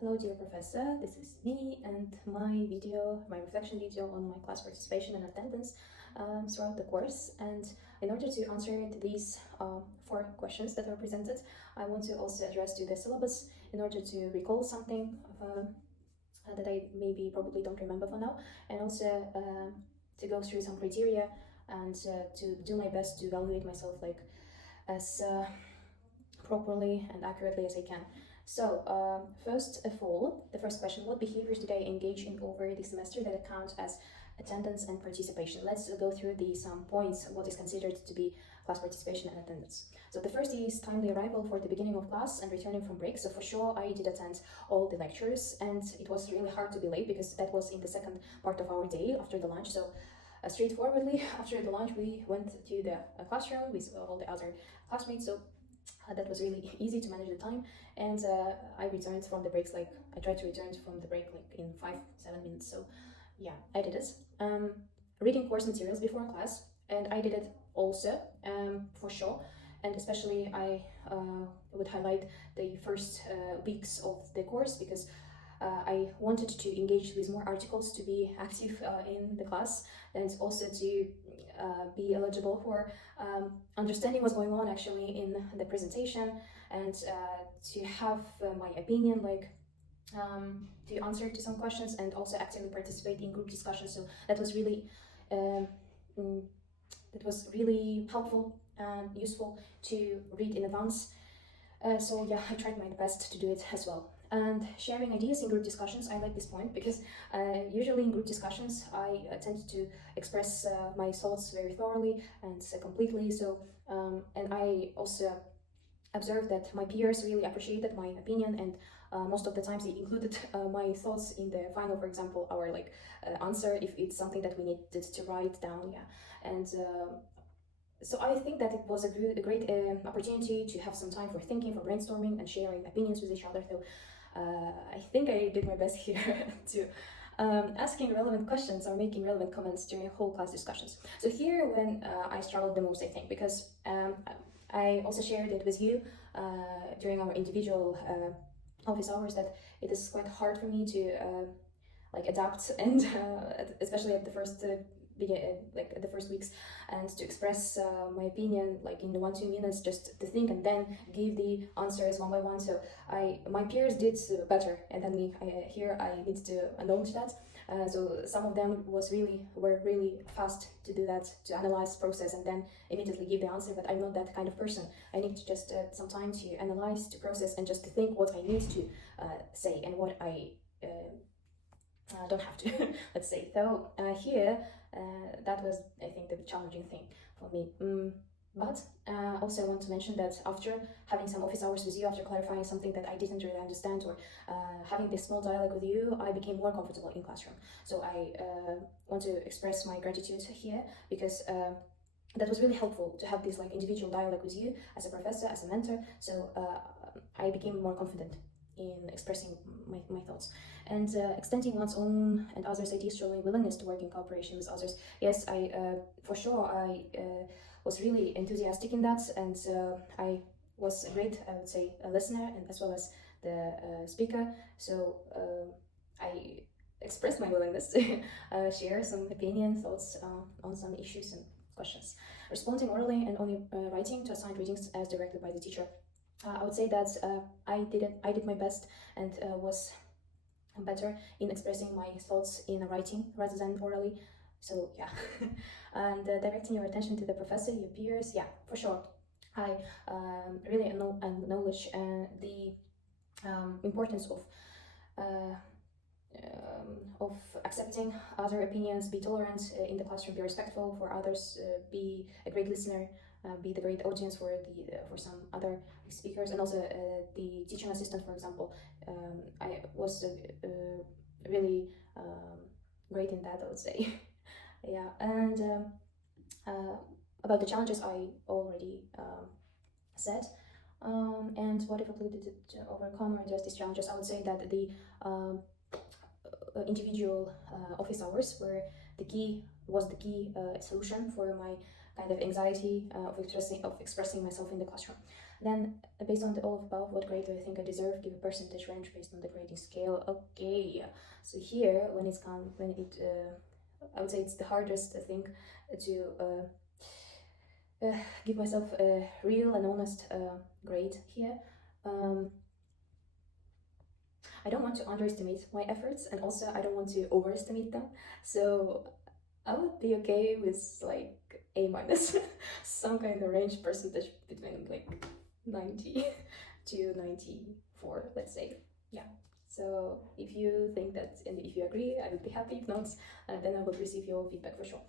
Hello dear professor, this is me and my reflection video on my class participation and attendance throughout the course. And in order to answer these 4 questions that are presented, I want to also address to the syllabus in order to recall something that I probably don't remember for now, and also to go through some criteria and to do my best to evaluate myself as properly and accurately as I can. So, first of all, the first question: what behaviors did I engage in over the semester that account as attendance and participation? Let's go through some points, what is considered to be class participation and attendance. So the first is timely arrival for the beginning of class and returning from break. So for sure, I did attend all the lectures, and it was really hard to be late because that was in the second part of our day after the lunch. So straightforwardly, after the lunch, we went to the classroom with all the other classmates. So that was really easy to manage the time, and I returned from the breaks, I tried to return from the break in 5-7 minutes. So yeah, I did it. Reading course materials before class, and I did it also, for sure, and especially I would highlight the first weeks of the course, because I wanted to engage with more articles, to be active in the class, and also to be eligible for understanding what's going on actually in the presentation, and to have my opinion, to answer to some questions, and also actively participate in group discussions. So that was really helpful and useful to read in advance. So yeah, I tried my best to do it as well. And sharing ideas in group discussions, I like this point because usually in group discussions I tend to express my thoughts very thoroughly and completely. So and I also observed that my peers really appreciated my opinion, and most of the times they included my thoughts in the final, for example, our answer if it's something that we needed to write down. Yeah, and so I think that it was a great opportunity to have some time for thinking, for brainstorming, and sharing opinions with each other. So I think I did my best here to asking relevant questions or making relevant comments during whole class discussions. So here when I struggled the most, I think, because I also shared it with you during our individual office hours, that it is quite hard for me to adapt, and especially at the first the first weeks, and to express my opinion in the 1-2 minutes, just to think and then give the answers one by one. So my peers did better than me. Here I need to acknowledge that. So some of them were really fast to do that, to analyze, process, and then immediately give the answer. But I'm not that kind of person. I need to just some time to analyze, to process, and just to think what I need to say and what I don't have to. Let's say. So here that was, I think, the challenging thing for me. But also I want to mention that after having some office hours with you, after clarifying something that I didn't really understand, or having this small dialogue with you, I became more comfortable in classroom. So I want to express my gratitude here, because that was really helpful to have this individual dialogue with you as a professor, as a mentor. So I became more confident in expressing my thoughts, and extending one's own and others' ideas, showing willingness to work in cooperation with others. Yes, I for sure I was really enthusiastic in that, and I was a great, I would say, a listener, and as well as the speaker. So I expressed my willingness to share some opinion, thoughts on some issues and questions. Responding orally and only writing to assigned readings as directed by the teacher. I would say that I did my best, and was better in expressing my thoughts in writing rather than orally. So yeah, and directing your attention to the professor, your peers. Yeah, for sure. I really acknowledge the importance of accepting other opinions, be tolerant in the classroom, be respectful for others, be a great listener, be the great audience for some other speakers, and also the teaching assistant, for example. I was really great in that, I would say. Yeah, and about the challenges I already said. And what if I needed to overcome or address these challenges? I would say that the individual office hours were the key solution for my kind of anxiety of expressing myself in the classroom. Then, based on the all of above, what grade do I think I deserve? Give a percentage range based on the grading scale. Okay, so here when it's come when it I would say it's the hardest thing to give myself a real and honest grade here. I don't want to underestimate my efforts, and also I don't want to overestimate them. So I would be okay with like A minus, some kind of range percentage between like 90 to 94, let's say. Yeah. So if you think that and if you agree, I would be happy. If not, then I will receive your feedback for sure.